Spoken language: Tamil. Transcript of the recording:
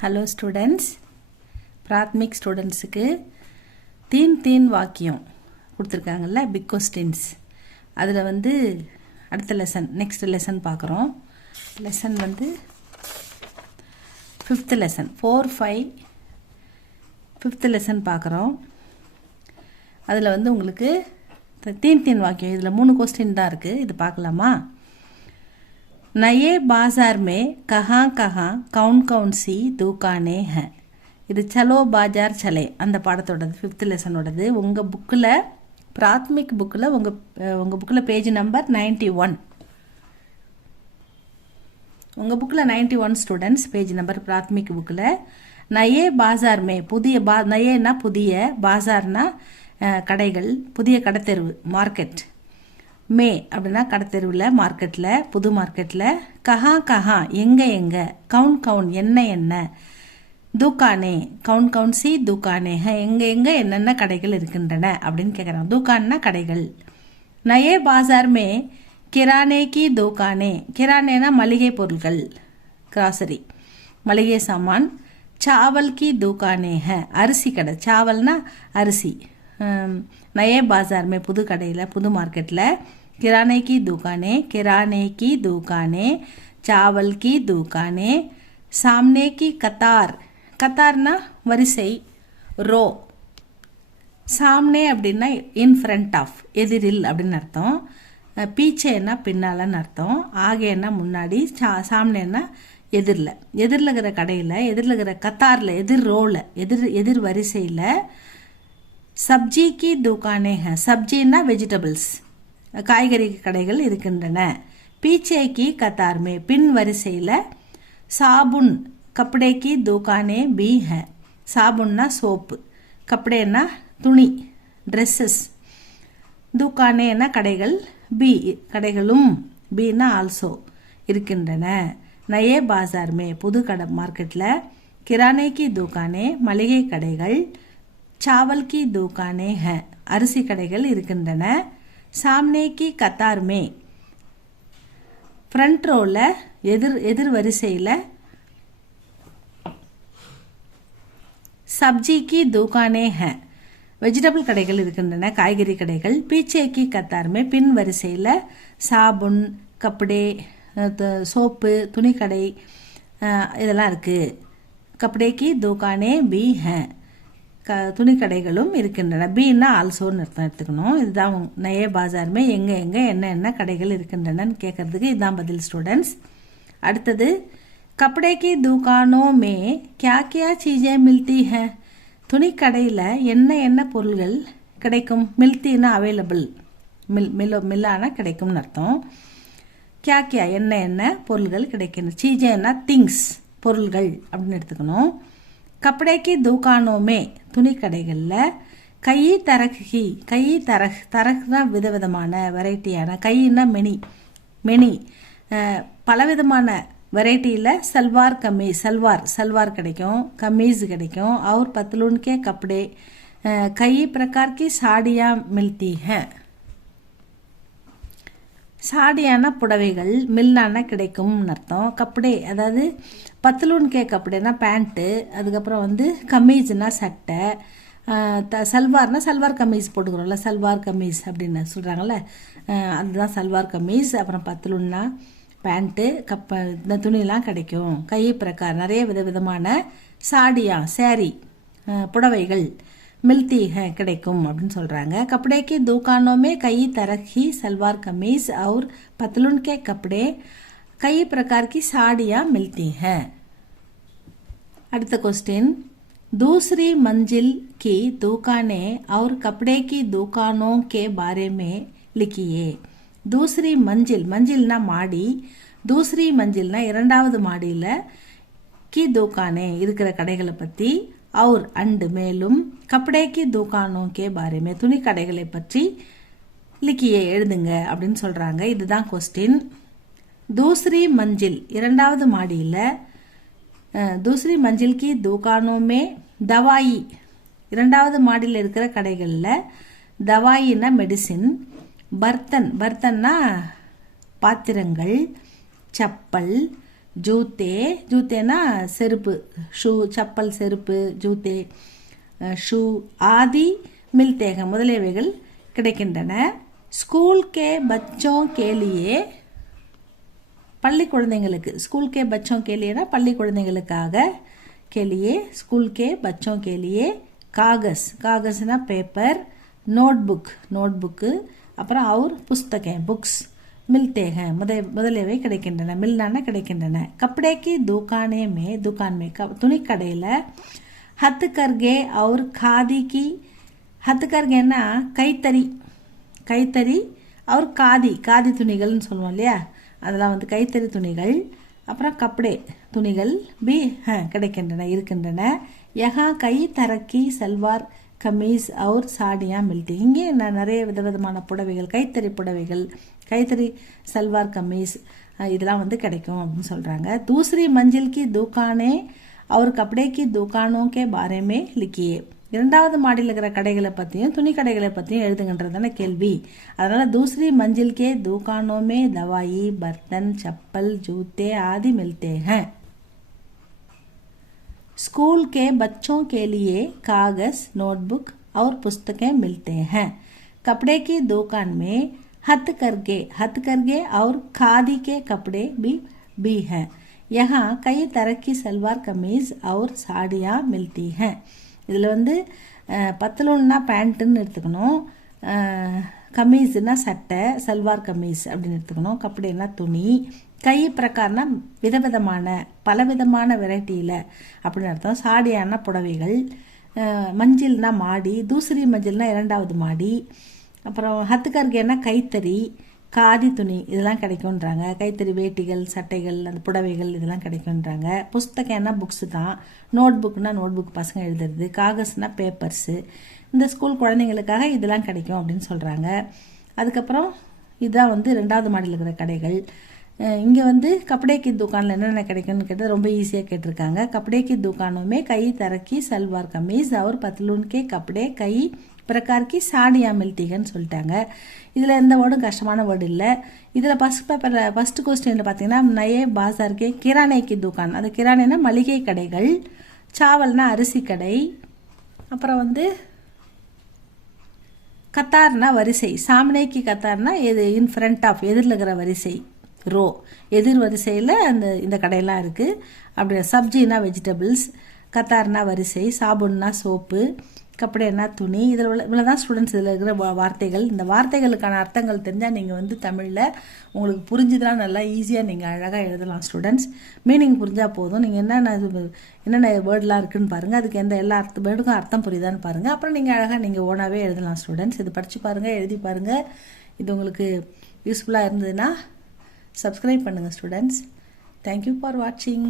ஹலோ ஸ்டூடெண்ட்ஸ், பிராத்மிக் ஸ்டூடெண்ட்ஸுக்கு தீன் வாக்கியம் கொடுத்துருக்காங்கல்ல, பிக் கொஸ்டின்ஸ். அதில் அடுத்த நெக்ஸ்ட் லெசன் பார்க்குறோம். Lesson 5th lesson 4, 5 5th lesson பார்க்குறோம். அதில் உங்களுக்கு தீன் வாக்கியம், இதில் 3 கொஸ்டின் தான் இருக்குது. இது பார்க்கலாமா? नए बाज़ार में कहाँ कहाँ कौन कौन सी दुकानें हैं. இது சலோ பாஜார் சலே அந்த பாடத்தோடது 5th லெசனோடது. உங்கள் புக்கில், பிராத்மிக் புக்கில், உங்கள் புக்கில் பேஜ் நம்பர் 91. உங்கள் புக்கில் 91 ஸ்டூடெண்ட்ஸ், பேஜ் நம்பர் பிராத்மிக் புக்கில். நயே பாஜார் மே, புதிய நயேனா புதிய, பாஜார்னா கடைகள், புதிய கடைத்தெருவு, மார்க்கெட். மே அப்படின்னா கடைத்தெருவில், மார்க்கெட்டில், புது மார்க்கெட்டில். கஹா கஹா எங்கே, கவுன் என்ன, தூக்கானே கவுன் சி தூக்கானே, எங்கே என்னென்ன கடைகள் இருக்கின்றன அப்படின்னு கேட்குறாங்க. தூக்கான்னா கடைகள். நயே பாஜார் மே கிரானே கி தூக்கானே, கிரானேனா மளிகை பொருட்கள், கிராசரி, மளிகை சாமான். சாவல் கி தூக்கானே அரிசி கடை, சாவல்னா அரிசி. நயே பாஜார் மே புது கடையில், புது மார்க்கெட்டில். किराने की दुकानें, चावल की दुकानें. सामने की கத்தார்னா வரிசை, ரோ. சாம்னே அப்படின்னா இன் ஃப்ரண்ட் ஆஃப், எதிரில் அப்படின்னு அர்த்தம். பீச்சேன்னா பின்னாலன்னு அர்த்தம். ஆகேன்னா முன்னாடி, சாம்னேன்னா எதிரில் இருக்கிற கடையில், எதிரில் இருக்கிற கத்தாரில், எதிர் ரோவில், எதிர் வரிசையில். சப்ஜி கி துக்கானே சப்ஜின்னா வெஜிடபிள்ஸ், காய்கறி கடைகள் இருக்கின்றன. பீச்சேக்கி கத்தார்மே பின் வரிசையில். சாபுன் கப்படேக்கி துக்கானே பி ஹை, சாபுன்னா சோப்பு, கப்படேன்னா துணி, ட்ரெஸ்ஸஸ். துக்கானேன்னா கடைகள், பி கடைகளும், பீனா ஆல்சோ இருக்கின்றன. நயே பாஜார்மே புது கடை மார்க்கெட்டில். கிரானேக்கி துக்கானே மளிகை கடைகள். சாவல் கி துக்கானே அரிசி கடைகள் இருக்கின்றன. சாம்னே கி கத்தார் மே ஃப்ரண்ட் ரோவில், எதிர் வரிசையில். சப்ஜி கி துக்கானே வெஜிடபிள் கடைகள் இருக்கின்றன, காய்கறி கடைகள். பீச்சே கி கத்தார் மே பின் வரிசையில். சாபுன், கப்படே, சோப்பு, துணிக்கடை, இதெல்லாம் இருக்குது. கப்படே கி துக்கானே பி துணிக்கடைகளும் இருக்கின்றன. பீன்னா ஆல்சோன்னு அர்த்தம் எடுத்துக்கணும். இதுதான் நயே பாஜார்மே எங்கே என்ன கடைகள் இருக்கின்றனன்னு கேட்கறதுக்கு இதுதான் பதில் ஸ்டூடெண்ட்ஸ். அடுத்தது, கப்படே கி துக்கானோ மே கியா கியா சீஜே மில்தி ஹை. துணிக்கடையில் என்ன பொருள்கள் கிடைக்கும். மில்த்தின்னா அவைலபிள், மில்லானா கிடைக்கும்னு அர்த்தம். கியா கியா என்ன பொருள்கள் கிடைக்கின்றன. சீஜேன்னா திங்ஸ், பொருள்கள் அப்படின்னு எடுத்துக்கணும். கப்படே கி துக்கானோமே துணிக்கடைகளில். தரகுனா விதவிதமான, வெரைட்டியான. கையின்னா மெனி பலவிதமான வெரைட்டியில். சல்வார் கமீஸ், சல்வார் கிடைக்கும், கமீஸ் கிடைக்கும். और पतलून के कपड़े, कई प्रकार की साड़ियाँ मिलती हैं. சாடியான புடவைகள், மில்னானா கிடைக்கும்னு அர்த்தம். கப்படே அதாவது பத்தலூன் கே கப்படேனா பேண்ட்டு, அதுக்கப்புறம் கமீஸ்னா சட்டை, சல்வார்னா சல்வார் கமீஸ் போட்டுக்கிறோம்ல, சல்வார் கமீஸ் அப்படின்னு சொல்கிறாங்கல்ல, அதுதான் சல்வார் கமீஸ். அப்புறம் பத்தலூன்னா பேண்ட்டு, இந்த துணியெல்லாம் கிடைக்கும். கை பிரகார் நிறைய விதவிதமான சாடியா சேரீ, புடவைகள் மில்தி கிடைக்கும் அப்படின்னு சொல்கிறாங்க. கப்படே கி துக்கானோ மே கई तरह की सलवार कमीज और पतलून के कपड़े, कई प्रकार की साड़ियाँ मिलती हैं. அடுத்த கொஸ்டின், दूसरी मंजिल की दुकानें और कपड़े की दुकानों के बारे में लिखिए. दूसरी மஞ்சில்னா மாடி, दूसरी மஞ்சில்னா இரண்டாவது மாடியில். கி துக்கானே இருக்கிற கடைகளை பற்றி. और அண்டு மேலும். கப்படே கி துக்கானோ கே பாரே மே துணி கடைகளை பற்றி லிக்கியே எழுதுங்க அப்படின்னு சொல்கிறாங்க. இதுதான் கொஸ்டின். தூசரி மஞ்சில் இரண்டாவது மாடியில். தூசரி மஞ்சில் கி துக்கானோ மே தவாயி இரண்டாவது மாடியில் இருக்கிற கடைகளில். தவாயின்னா மெடிசின். பர்த்தன்னா பாத்திரங்கள். சப்பல், ஜூத்தே, ஜூத்தேனா செருப்பு, ஷூ, சப்பல், செருப்பு, ஜூத்தே, ஷூ ஆதி மில்தே ஹை முதலியவைகள் கிடைக்கின்றன. ஸ்கூல் கே பச்சோं के लिए பள்ளி குழந்தைங்களுக்கு, ஸ்கூல் கே பச்சோं के लिए பள்ளி குழந்தைகளுக்காக, के लिए ஸ்கூல் கே பச்சோं के लिए कागज, कागजனா பேப்பர், நோட்புக், நோட்புக்கு, அப்புறம் और पुस्तकें புக்ஸ் मिलते हैं முதலியவை கிடைக்கின்றன. மில்னான கிடைக்கின்றன. கப்படே கி துகானே மே, துகான் மே துணி கடையில் ஹத்கர்கே और खादी की, ஹத்கர்கேன்னா கைத்தறி, கைத்தறி அவர் காதி, காதி துணிகள்னு சொல்லுவோம் இல்லையா, அதெல்லாம் வந்து கைத்தறி துணிகள். அப்புறம் கப்படே துணிகள் பி கிடைக்கின்றன, இருக்கின்றன. யஹா கை தரக்கி சல்வார் கமீஸ் அவர் சாடியா மில்தி, இங்கே நிறைய விதவிதமான புடவைகள், கைத்தறி புடவைகள், கைத்தறி சல்வார் கமீஸ் இதெல்லாம் வந்து கிடைக்கும் அப்படின்னு சொல்கிறாங்க. தூசரி மஞ்சில் கி துகானே और कपड़े की दुकानों के बारे में लिखिए, இரண்டாவது மாடியில் இருக்கிற கடைகளை பற்றியும் துணி கடைகளை பற்றியும் எழுதுங்கன்றதான கேள்வி. அதனால் दूसरी मंजिल के दुकानों में दवाई, बर्तन, चप्पल, जूते आदि मिलते हैं. स्कूल के बच्चों के लिए कागज, नोटबुक और पुस्तकें मिलते हैं. कपड़े की दुकान में हथकरघे और खादी के कपड़े भी हैं. यहाँ कई तरह की सलवार कमीज और साड़ियाँ मिलती हैं. இதில் வந்து பத்தலூன்னா பேண்ட்டுன்னு எடுத்துக்கணும், கமீஸ்னா சட்டை, சல்வார் கமீஸ் அப்படின்னு எடுத்துக்கணும், கப்படேனா துணி, கை பிரகாரனா விதவிதமான பலவிதமான வெரைட்டியில் அப்படின்னு அர்த்தம், சாடியான புடவைகள், மஞ்சில்னா மாடி, தூசரி மஞ்சில்னா இரண்டாவது மாடி, அப்புறம் ஹத்துக்கர்கேனா கைத்தறி, காதி துணி இதெல்லாம் கிடைக்கும்ன்றாங்க. கைத்தறி வேட்டிகள், சட்டைகள், அந்த புடவைகள் இதெல்லாம் கிடைக்கும்ன்றாங்க. புஸ்தகம்னா புக்ஸு தான், நோட் புக்னா நோட் புக் பசங்க எழுதுறது, காகஸ்னா பேப்பர்ஸு, இந்த ஸ்கூல் குழந்தைங்களுக்காக இதெல்லாம் கிடைக்கும் அப்படின்னு சொல்கிறாங்க. அதுக்கப்புறம் இதுதான் வந்து ரெண்டாவது மாடியில் இருக்கிற கடைகள். இங்கே வந்து கப்படே கி துக்கானில் என்னென்ன கிடைக்கும்னு கேட்டால் ரொம்ப ஈஸியாக கேட்டிருக்காங்க. கப்படே கி துக்கானோமே கை தரக்கி சல்வார் கமீஸ் அவர் பத்லூன் கே கப்படே கை பிரகார் கி சாடியா மில்திகன்னு சொல்லிட்டாங்க. இதில் எந்த வேர்டும் கஷ்டமான வேர்டு இல்லை. இதில் ஃபஸ்ட்டு கொஸ்டினில் பார்த்தீங்கன்னா நயே பாசார் கே கிரானே கி துக்கான், அது கிரானேனா மளிகை கடைகள், சாவல்னா அரிசி கடை, அப்புறம் வந்து கத்தார்னா வரிசை, சாமனே கி கத்தார்னா எது இன் ஃப்ரண்ட் ஆஃப் எதிரில் இருக்கிற வரிசை, ரோ எதிர் வரிசையில் இந்த கடையெல்லாம் இருக்குது. அப்படி சப்ஜினா வெஜிடபிள்ஸ், கத்தார்னா வரிசை, சாபுன்னா சோப்பு, கப்படேனா துணி. இவ்வளோ தான் ஸ்டூடெண்ட்ஸ் இதில் இருக்கிற வார்த்தைகள். இந்த வார்த்தைகளுக்கான அர்த்தங்கள் தெரிஞ்சால் நீங்கள் வந்து தமிழில் உங்களுக்கு புரிஞ்சுதான் நல்லா ஈஸியாக நீங்கள் அழகாக எழுதலாம் ஸ்டூடெண்ட்ஸ். மீனிங் புரிஞ்சால் போதும். நீங்கள் என்னென்ன வேர்டெலாம் இருக்குதுன்னு பாருங்கள், அதுக்கு எல்லா வேர்டுக்கும் அர்த்தம் புரியுதான்னு பாருங்கள். அப்புறம் நீங்கள் அழகாக நீங்கள் ஓனாகவே எழுதலாம் ஸ்டூடெண்ட்ஸ். இது படித்து பாருங்கள், எழுதி பாருங்கள். இது உங்களுக்கு யூஸ்ஃபுல்லாக இருந்ததுன்னா சப்ஸ்கிரைப் பண்ணுங்கள் ஸ்டூடெண்ட்ஸ். தேங்க்யூ ஃபார் வாட்சிங்.